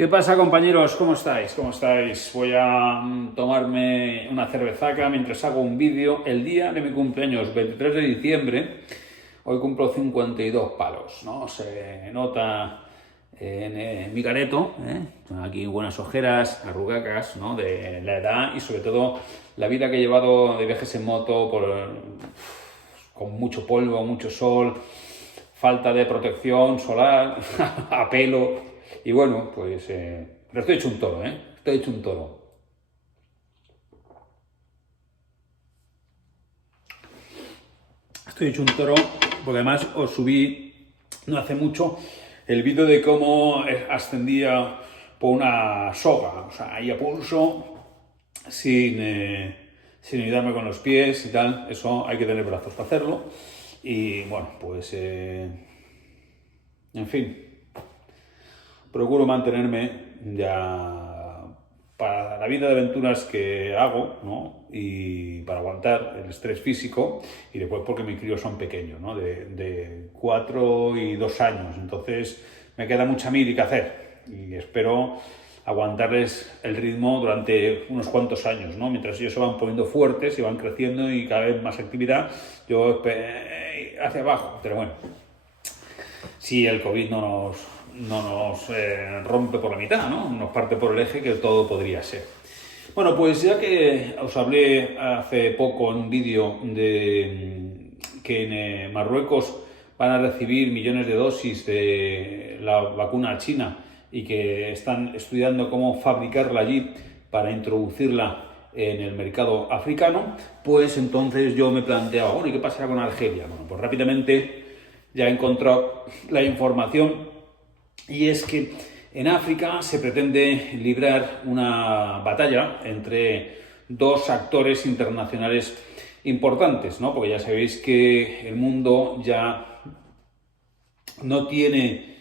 ¿Qué pasa, compañeros? ¿Cómo estáis? ¿Cómo estáis? Voy a tomarme una cervezaca mientras hago un vídeo el día de mi cumpleaños, 23 de diciembre. Hoy cumplo 52 palos, ¿no? Se nota en mi careto, ¿eh? Aquí buenas ojeras, arrugacas, ¿no? De la edad y sobre todo la vida que he llevado de viajes en moto con mucho polvo, mucho sol, falta de protección solar, a pelo. Y bueno, pues pero estoy hecho un toro, ¿eh? Estoy hecho un toro. Estoy hecho un toro porque además os subí no hace mucho el vídeo de cómo ascendía por una soga, o sea, ahí a pulso, sin ayudarme con los pies y tal. Eso hay que tener brazos para hacerlo. Y bueno, pues en fin, procuro mantenerme ya para la vida de aventuras que hago, ¿no? Y para aguantar el estrés físico, y después porque mis críos son pequeños, ¿no? De 4 y 2 años, entonces me queda mucha mili que hacer y espero aguantarles el ritmo durante unos cuantos años, ¿no? Mientras ellos se van poniendo fuertes y van creciendo y cada vez más actividad, yo hacia abajo, pero bueno, si el COVID no nos rompe por la mitad, ¿no? Nos parte por el eje, que todo podría ser. Bueno, pues ya que os hablé hace poco en un vídeo de que en Marruecos van a recibir millones de dosis de la vacuna china y que están estudiando cómo fabricarla allí para introducirla en el mercado africano, pues entonces yo me planteaba, bueno, ¿y qué pasará con Argelia? Bueno, pues rápidamente ya he encontrado la información, y es que en África se pretende librar una batalla entre dos actores internacionales importantes, ¿no? Porque ya sabéis que el mundo ya no tiene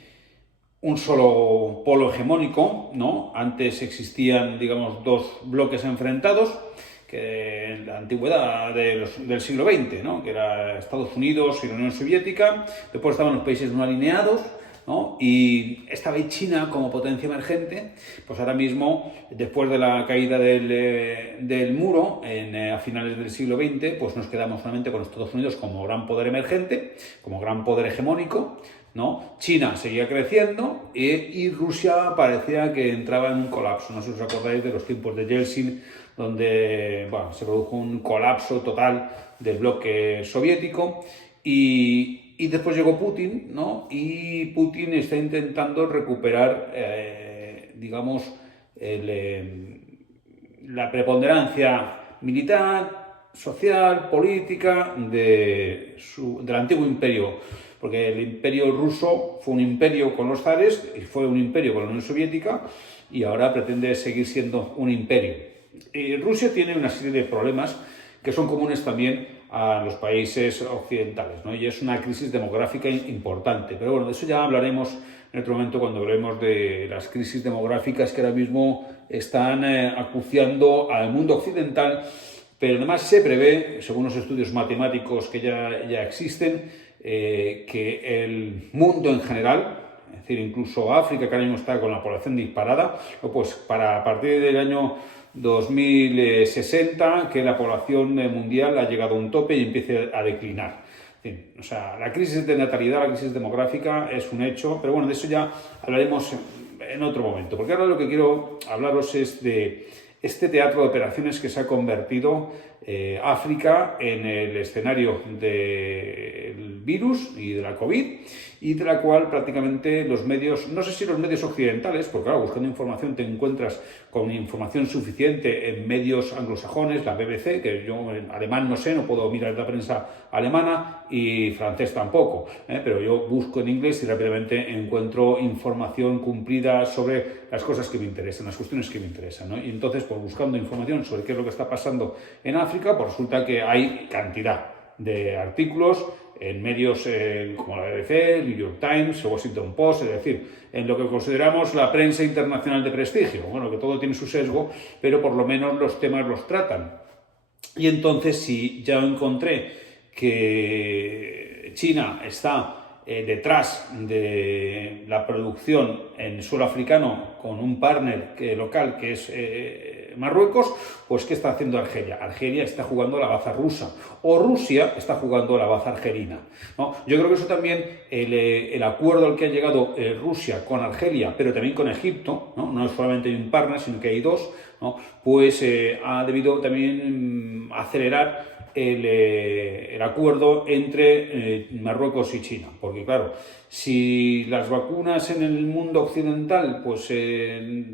un solo polo hegemónico, ¿no? Antes existían, digamos, dos bloques enfrentados, que en la antigüedad del siglo XX, ¿no? Que era Estados Unidos y la Unión Soviética. Después estaban los países no alineados, ¿no? Y esta vez China como potencia emergente, pues ahora mismo, después de la caída del muro a finales del siglo XX, pues nos quedamos solamente con Estados Unidos como gran poder emergente, como gran poder hegemónico, ¿no? China seguía creciendo y Rusia parecía que entraba en un colapso. No sé si os acordáis de los tiempos de Yeltsin, donde bueno, se produjo un colapso total del bloque soviético y después llegó Putin, ¿no? Y Putin está intentando recuperar, digamos, la preponderancia militar, social, política del antiguo imperio, porque el imperio ruso fue un imperio con los zares y fue un imperio con la Unión Soviética y ahora pretende seguir siendo un imperio. Rusia tiene una serie de problemas que son comunes también a los países occidentales, ¿no? Y es una crisis demográfica importante. Pero bueno, de eso ya hablaremos en otro momento cuando hablemos de las crisis demográficas que ahora mismo están acuciando al mundo occidental. Pero además se prevé, según los estudios matemáticos que ya existen, que el mundo en general, es decir, incluso África, que ahora mismo está con la población disparada, pues para a partir del año 2060, que la población mundial ha llegado a un tope y empiece a declinar. En fin, o sea, la crisis de natalidad, la crisis demográfica es un hecho, pero bueno, de eso ya hablaremos en otro momento, porque ahora lo que quiero hablaros es de este teatro de operaciones que se ha convertido África en el escenario del virus y de la COVID, y de la cual prácticamente los medios, no sé si los medios occidentales, porque claro, buscando información te encuentras con información suficiente en medios anglosajones, la BBC, que yo en alemán no sé, no puedo mirar la prensa alemana, y francés tampoco, pero yo busco en inglés y rápidamente encuentro información cumplida sobre las cosas que me interesan, las cuestiones que me interesan, ¿no? Y entonces, pues buscando información sobre qué es lo que está pasando en África, pues resulta que hay cantidad de artículos en medios como la BBC, el New York Times, el Washington Post, es decir, en lo que consideramos la prensa internacional de prestigio. Bueno, que todo tiene su sesgo, pero por lo menos los temas los tratan. Y entonces, si ya encontré que China está detrás de la producción en suelo africano con un partner local que es Marruecos, pues ¿qué está haciendo Argelia? Argelia está jugando la baza rusa, o Rusia está jugando la baza argelina, ¿no? Yo creo que eso también, el acuerdo al que ha llegado Rusia con Argelia, pero también con Egipto, no es solamente hay un partner, sino que hay dos, ¿no? Pues ha debido también acelerar el acuerdo entre Marruecos y China, porque claro, si las vacunas en el mundo occidental pues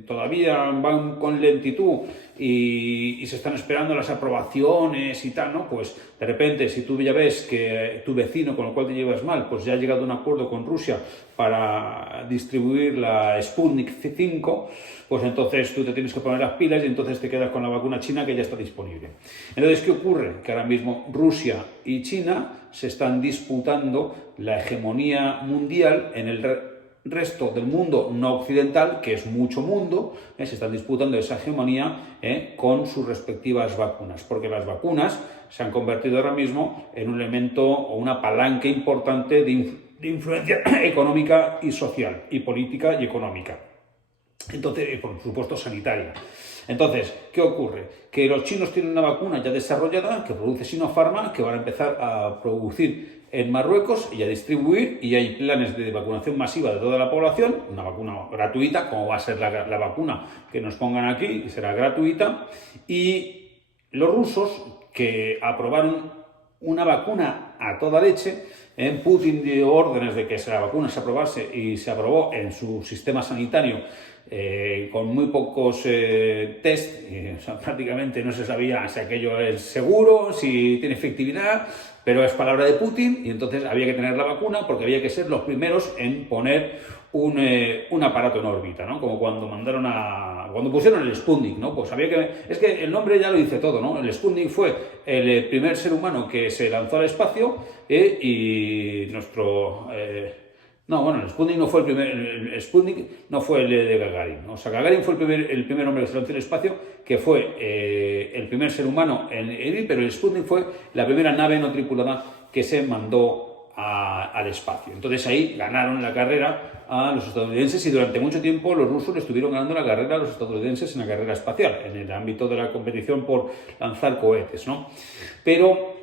todavía van con lentitud y se están esperando las aprobaciones y tal, ¿no? Pues de repente, si tú ya ves que tu vecino con el cual te llevas mal, pues ya ha llegado a un acuerdo con Rusia para distribuir la Sputnik 5, pues entonces tú te tienes que poner las pilas y entonces te quedas con la vacuna china que ya está disponible. Entonces, ¿qué ocurre? Que ahora mismo Rusia y China se están disputando la hegemonía mundial en el resto del mundo no occidental, que es mucho mundo, se están disputando esa hegemonía con sus respectivas vacunas, porque las vacunas se han convertido ahora mismo en un elemento o una palanca importante de influencia económica y social, y política y económica. Entonces, y por supuesto sanitaria. Entonces, ¿qué ocurre? Que los chinos tienen una vacuna ya desarrollada que produce Sinopharma, que van a empezar a producir en Marruecos y a distribuir, y hay planes de vacunación masiva de toda la población, una vacuna gratuita, como va a ser la vacuna que nos pongan aquí, y será gratuita, y los rusos, que aprobaron una vacuna a toda leche, Putin dio órdenes de que la vacuna se aprobase y se aprobó en su sistema sanitario con muy pocos test, o sea, prácticamente no se sabía si aquello es seguro, si tiene efectividad, pero es palabra de Putin y entonces había que tener la vacuna porque había que ser los primeros en poner un aparato en órbita, ¿no? Como cuando cuando pusieron el Sputnik, ¿no? Pues había que... Es que el nombre ya lo dice todo, ¿no? El Sputnik fue el primer ser humano que se lanzó al espacio y nuestro... No, bueno, el Sputnik no fue el primer, el Sputnik no fue el de Gagarin, ¿no? O sea, Gagarin fue el primer hombre que se lanzó al espacio, que fue el primer ser humano en ir, pero el Sputnik fue la primera nave no tripulada que se mandó al espacio. Entonces ahí ganaron la carrera a los estadounidenses y durante mucho tiempo los rusos le estuvieron ganando la carrera a los estadounidenses en la carrera espacial, en el ámbito de la competición por lanzar cohetes, ¿no? Pero,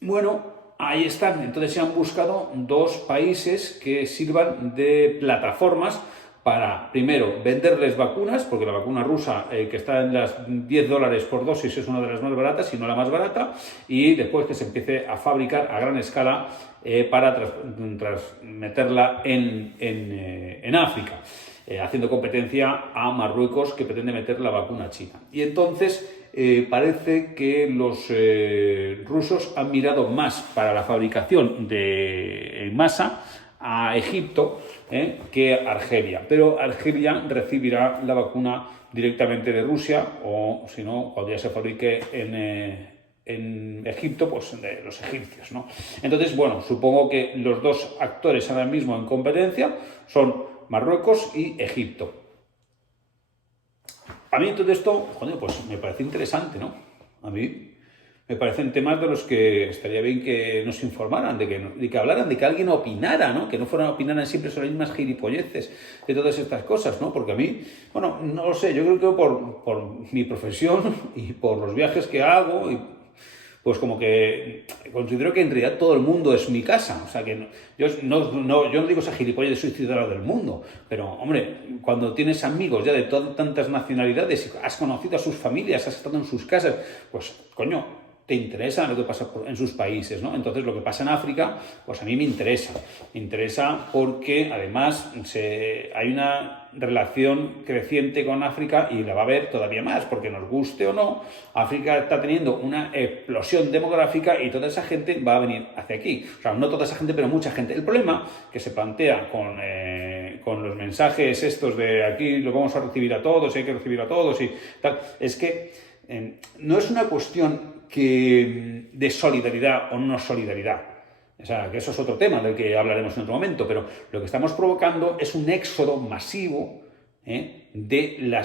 bueno, ahí están. Entonces se han buscado dos países que sirvan de plataformas para, primero, venderles vacunas, porque la vacuna rusa, que está en las $10 por dosis, es una de las más baratas, y no la más barata, y después que se empiece a fabricar a gran escala para meterla en África, haciendo competencia a Marruecos, que pretende meter la vacuna china. Y entonces parece que los rusos han mirado más para la fabricación en masa a Egipto que a Argelia, pero Argelia recibirá la vacuna directamente de Rusia, o si no, cuando ya se fabrique en Egipto, pues de los egipcios, ¿no? Entonces, bueno, supongo que los dos actores ahora mismo en competencia son Marruecos y Egipto. A mí todo esto, joder, pues me parece interesante, ¿no? A mí me parecen temas de los que estaría bien que nos informaran, de que hablaran, de que alguien opinara, ¿no? Que no opinaran siempre sobre las mismas gilipolleces de todas estas cosas, ¿no? Porque a mí, bueno, no lo sé, yo creo que por mi profesión y por los viajes que hago, pues como que considero que en realidad todo el mundo es mi casa. O sea, que yo no digo esa gilipollas de soy ciudadano del mundo, pero, hombre, cuando tienes amigos ya de tantas nacionalidades y has conocido a sus familias, has estado en sus casas, pues, coño, te interesa lo que pasa en sus países, ¿no? Entonces, lo que pasa en África, pues a mí me interesa. Me interesa porque, además, hay una relación creciente con África y la va a haber todavía más, porque nos guste o no, África está teniendo una explosión demográfica y toda esa gente va a venir hacia aquí. O sea, no toda esa gente, pero mucha gente. El problema que se plantea con los mensajes estos de aquí lo vamos a recibir a todos, hay que recibir a todos y tal, es que no es una cuestión de solidaridad o no solidaridad. O sea, que eso es otro tema del que hablaremos en otro momento, pero lo que estamos provocando es un éxodo masivo de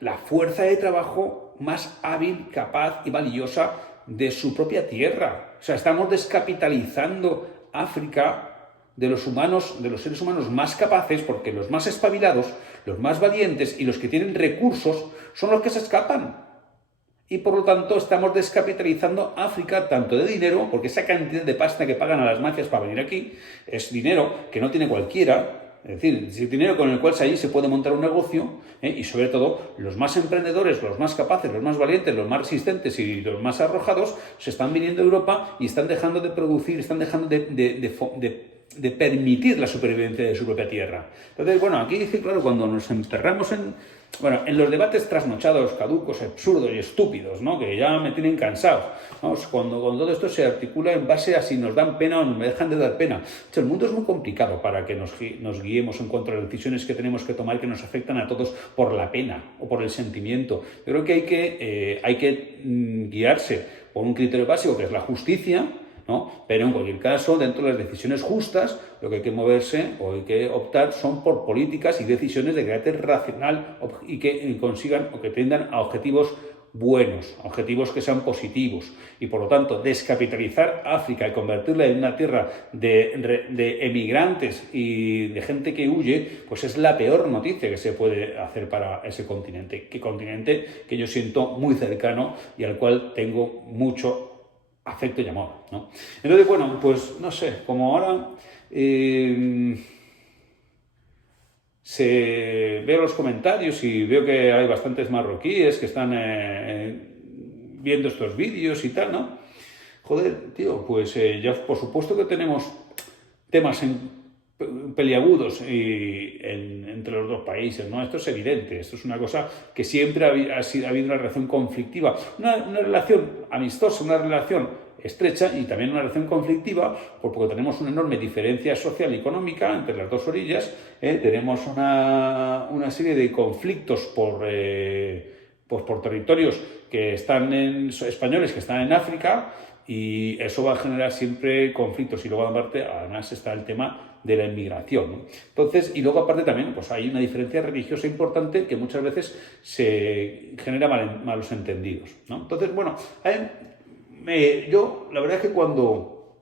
la fuerza de trabajo más hábil, capaz y valiosa de su propia tierra. O sea, estamos descapitalizando África de los seres humanos más capaces, porque los más espabilados, los más valientes y los que tienen recursos son los que se escapan. Y por lo tanto estamos descapitalizando África tanto de dinero, porque esa cantidad de pasta que pagan a las mafias para venir aquí es dinero que no tiene cualquiera. Es decir, es dinero con el cual allí se puede montar un negocio, y sobre todo los más emprendedores, los más capaces, los más valientes, los más resistentes y los más arrojados se están viniendo a Europa y están dejando de producir, están dejando de permitir la supervivencia de su propia tierra. Entonces, bueno, aquí dice, claro, cuando nos enterramos en los debates trasnochados, caducos, absurdos y estúpidos, ¿no? Que ya me tienen cansados, ¿no? Cuando todo esto se articula en base a si nos dan pena o me dejan de dar pena. El mundo es muy complicado para que nos guiemos en cuanto a las decisiones que tenemos que tomar que nos afectan a todos por la pena o por el sentimiento. Yo creo que hay que guiarse por un criterio básico que es la justicia, ¿no? Pero en cualquier caso, dentro de las decisiones justas, lo que hay que moverse o hay que optar son por políticas y decisiones de carácter racional y que consigan o que tiendan a objetivos buenos, objetivos que sean positivos. Y por lo tanto, descapitalizar África y convertirla en una tierra de emigrantes y de gente que huye, pues es la peor noticia que se puede hacer para ese continente. Que continente que yo siento muy cercano y al cual tengo mucho afecto y amor, ¿no? Entonces, bueno, pues no sé, como ahora veo los comentarios y veo que hay bastantes marroquíes que están viendo estos vídeos y tal, ¿no? Joder, tío, pues ya por supuesto que tenemos temas peliagudos entre los dos países, ¿no? Esto es evidente, esto es una cosa que siempre ha habido una relación conflictiva, una relación amistosa, una relación estrecha y también una relación conflictiva, porque tenemos una enorme diferencia social y económica entre las dos orillas, tenemos una serie de conflictos por territorios que están españoles que están en África, y eso va a generar siempre conflictos. Y luego aparte, además, está el tema de la inmigración, ¿no? Entonces, y luego aparte también, pues hay una diferencia religiosa importante que muchas veces se genera malos entendidos, ¿no? Entonces, bueno, yo la verdad es que cuando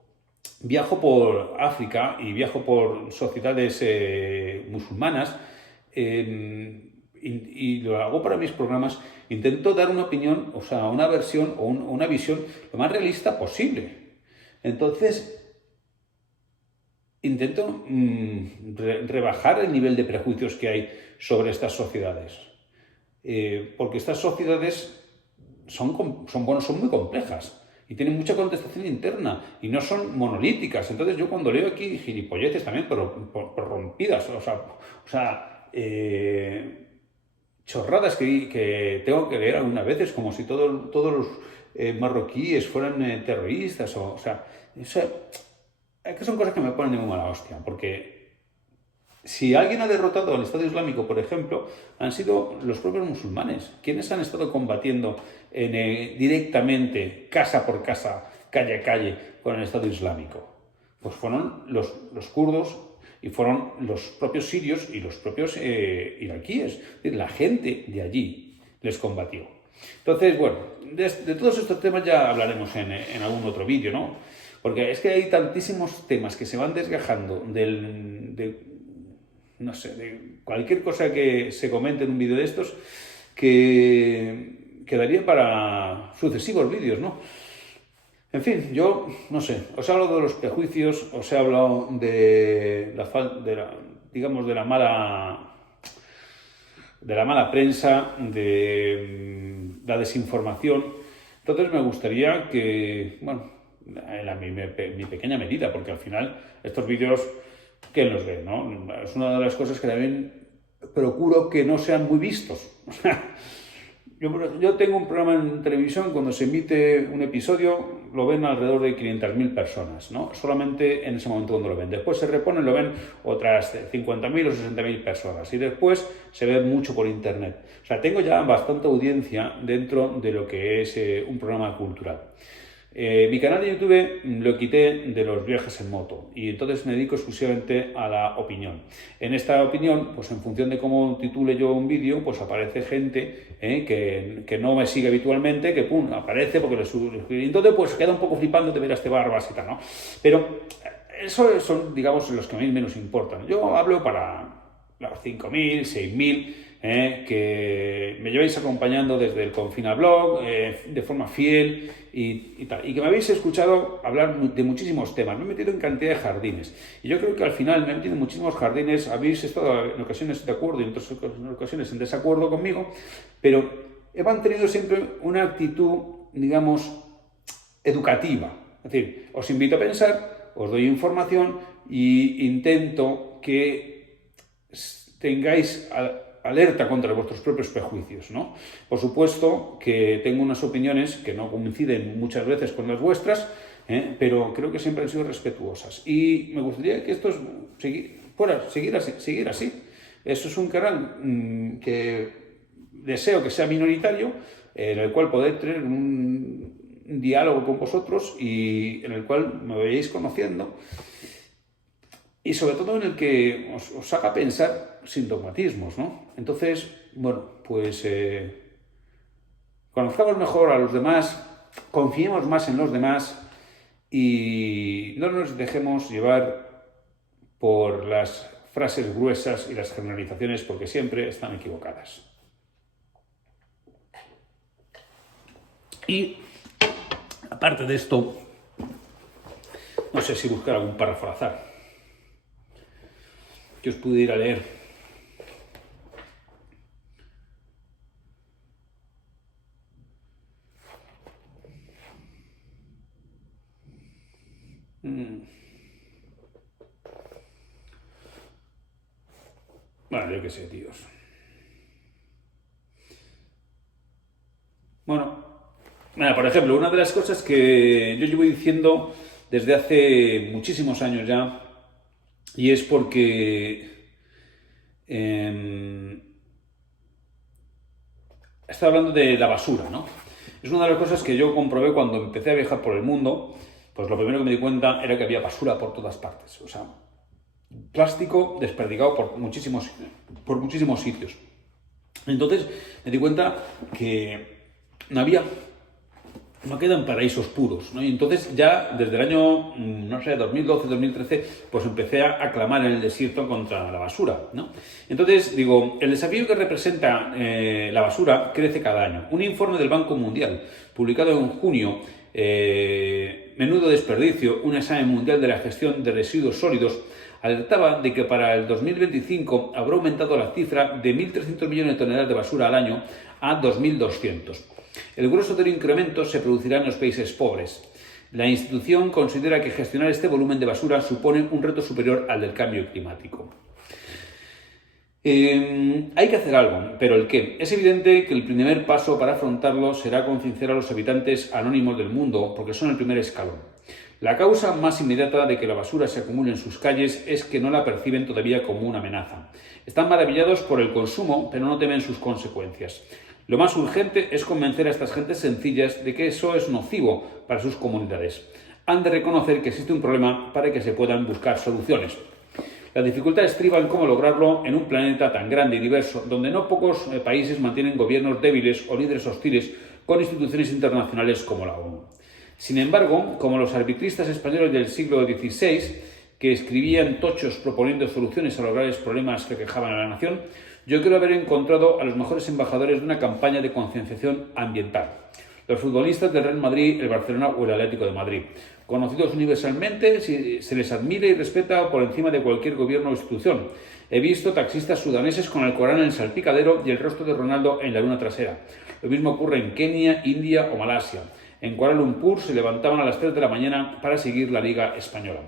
viajo por África y viajo por sociedades musulmanas, y lo hago para mis programas, intento dar una opinión, o sea, una versión o una visión lo más realista posible. Entonces, intento rebajar el nivel de prejuicios que hay sobre estas sociedades. Porque estas sociedades son muy complejas y tienen mucha contestación interna y no son monolíticas. Entonces yo cuando leo aquí gilipolleces también, pero rompidas, o sea, chorradas que tengo que leer algunas veces, como si todos los marroquíes fueran terroristas, o sea, es que son cosas que me ponen de muy mala hostia, porque si alguien ha derrotado al Estado Islámico, por ejemplo, han sido los propios musulmanes, quienes han estado combatiendo directamente, casa por casa, calle a calle, con el Estado Islámico. Pues fueron los kurdos y fueron los propios sirios y los propios iraquíes. Es decir, la gente de allí les combatió. Entonces, bueno, de todos estos temas ya hablaremos en algún otro vídeo, ¿no? Porque es que hay tantísimos temas que se van desgajando de cualquier cosa que se comente en un vídeo de estos, que quedaría para sucesivos vídeos, ¿no? En fin, yo no sé, os he hablado de los prejuicios, os he hablado de la mala prensa, de la desinformación. Entonces me gustaría que, bueno, en mi pequeña medida, porque al final estos vídeos, ¿quién los ve, no? Es una de las cosas que también procuro que no sean muy vistos. Yo tengo un programa en televisión, cuando se emite un episodio lo ven alrededor de 500.000 personas, ¿no? Solamente en ese momento cuando lo ven. Después se repone, lo ven otras 50.000 o 60.000 personas y después se ve mucho por internet. O sea, tengo ya bastante audiencia dentro de lo que es un programa cultural. Mi canal de YouTube lo quité de los viajes en moto y entonces me dedico exclusivamente a la opinión. En esta opinión, pues en función de cómo titule yo un vídeo, pues aparece gente que no me sigue habitualmente, que pum, aparece porque le sube. Y entonces pues queda un poco flipando de ver a este barbas y tal, ¿no? Pero Eso son, digamos, los que a mí menos importan. Yo hablo para los 5.000, 6.000, que me lleváis acompañando desde el Confinablog, de forma fiel y tal. Y que me habéis escuchado hablar de muchísimos temas. Me he metido en cantidad de jardines. Y yo creo que al final me he metido en muchísimos jardines. Habéis estado en ocasiones de acuerdo y en otras ocasiones en desacuerdo conmigo, pero he mantenido siempre una actitud, digamos, educativa. Es decir, os invito a pensar, os doy información e intento que tengáis alerta contra vuestros propios prejuicios, ¿no? Por supuesto que tengo unas opiniones que no coinciden muchas veces con las vuestras, pero creo que siempre han sido respetuosas. Y me gustaría que esto seguir así. Eso es un canal que deseo que sea minoritario, en el cual poder tener un diálogo con vosotros y en el cual me vayáis conociendo. Y sobre todo en el que os haga pensar sin dogmatismos, ¿no? Entonces, bueno, pues conozcamos mejor a los demás, confiemos más en los demás y no nos dejemos llevar por las frases gruesas y las generalizaciones, porque siempre están equivocadas. Y aparte de esto, no sé si buscar algún párrafo al azar que os pudiera leer. Bueno, yo qué sé, tíos. Bueno, por ejemplo, una de las cosas que yo llevo diciendo desde hace muchísimos años ya, y es porque está hablando de la basura, ¿no? Es una de las cosas que yo comprobé cuando empecé a viajar por el mundo. Pues lo primero que me di cuenta era que había basura por todas partes. O sea, plástico desperdigado por muchísimos sitios. Entonces me di cuenta que no quedan paraísos puros, ¿no? Y entonces ya desde el año, no sé, 2012, 2013, pues empecé a clamar en el desierto contra la basura, ¿no? Entonces digo, el desafío que representa la basura crece cada año. Un informe del Banco Mundial, publicado en junio, Menudo desperdicio, un examen mundial de la gestión de residuos sólidos, alertaba de que para el 2025 habrá aumentado la cifra de 1.300 millones de toneladas de basura al año a 2.200. El grueso del incremento se producirá en los países pobres. La institución considera que gestionar este volumen de basura supone un reto superior al del cambio climático. Hay que hacer algo, pero ¿el qué? Es evidente que el primer paso para afrontarlo será concienciar a los habitantes anónimos del mundo, porque son el primer escalón. La causa más inmediata de que la basura se acumule en sus calles es que no la perciben todavía como una amenaza. Están maravillados por el consumo, pero no temen sus consecuencias. Lo más urgente es convencer a estas gentes sencillas de que eso es nocivo para sus comunidades. Han de reconocer que existe un problema para que se puedan buscar soluciones. La dificultad estriba en cómo lograrlo en un planeta tan grande y diverso, donde no pocos países mantienen gobiernos débiles o líderes hostiles con instituciones internacionales como la ONU. Sin embargo, como los arbitristas españoles del siglo XVI, que escribían tochos proponiendo soluciones a los graves problemas que aquejaban a la nación, yo creo haber encontrado a los mejores embajadores de una campaña de concienciación ambiental. Los futbolistas del Real Madrid, el Barcelona o el Atlético de Madrid. Conocidos universalmente, se les admira y respeta por encima de cualquier gobierno o institución. He visto taxistas sudaneses con el Corán en el salpicadero y el rostro de Ronaldo en la luna trasera. Lo mismo ocurre en Kenia, India o Malasia. En Kuala Lumpur se levantaban a las 3 de la mañana para seguir la Liga Española.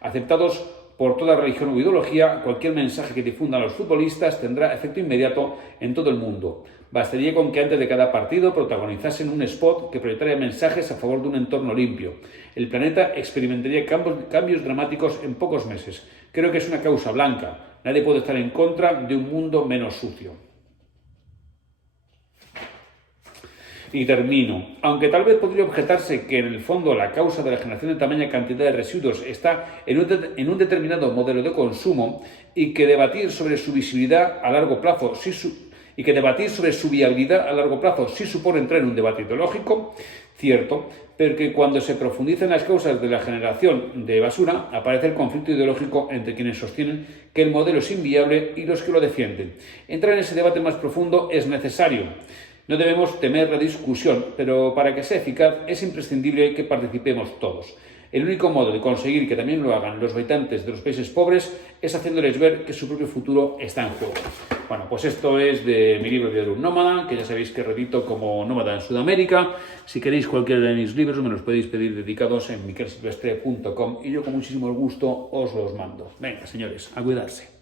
Aceptados por toda religión o ideología, cualquier mensaje que difundan los futbolistas tendrá efecto inmediato en todo el mundo. Bastaría con que antes de cada partido protagonizasen un spot que proyectara mensajes a favor de un entorno limpio. El planeta experimentaría cambios dramáticos en pocos meses. Creo que es una causa blanca. Nadie puede estar en contra de un mundo menos sucio. Y termino. Aunque tal vez podría objetarse que en el fondo la causa de la generación de tamaña cantidad de residuos está en un determinado modelo de consumo y que debatir sobre su visibilidad a largo plazo viabilidad a largo plazo sí supone entrar en un debate ideológico, cierto, porque cuando se profundizan las causas de la generación de basura, aparece el conflicto ideológico entre quienes sostienen que el modelo es inviable y los que lo defienden. Entrar en ese debate más profundo es necesario. No debemos temer la discusión, pero para que sea eficaz es imprescindible que participemos todos. El único modo de conseguir que también lo hagan los habitantes de los países pobres es haciéndoles ver que su propio futuro está en juego. Bueno, pues esto es de mi libro Diario de un Nómada, que ya sabéis que redito como Nómada en Sudamérica. Si queréis cualquiera de mis libros me los podéis pedir dedicados en miquelsilvestre.com y yo con muchísimo gusto os los mando. Venga, señores, a cuidarse.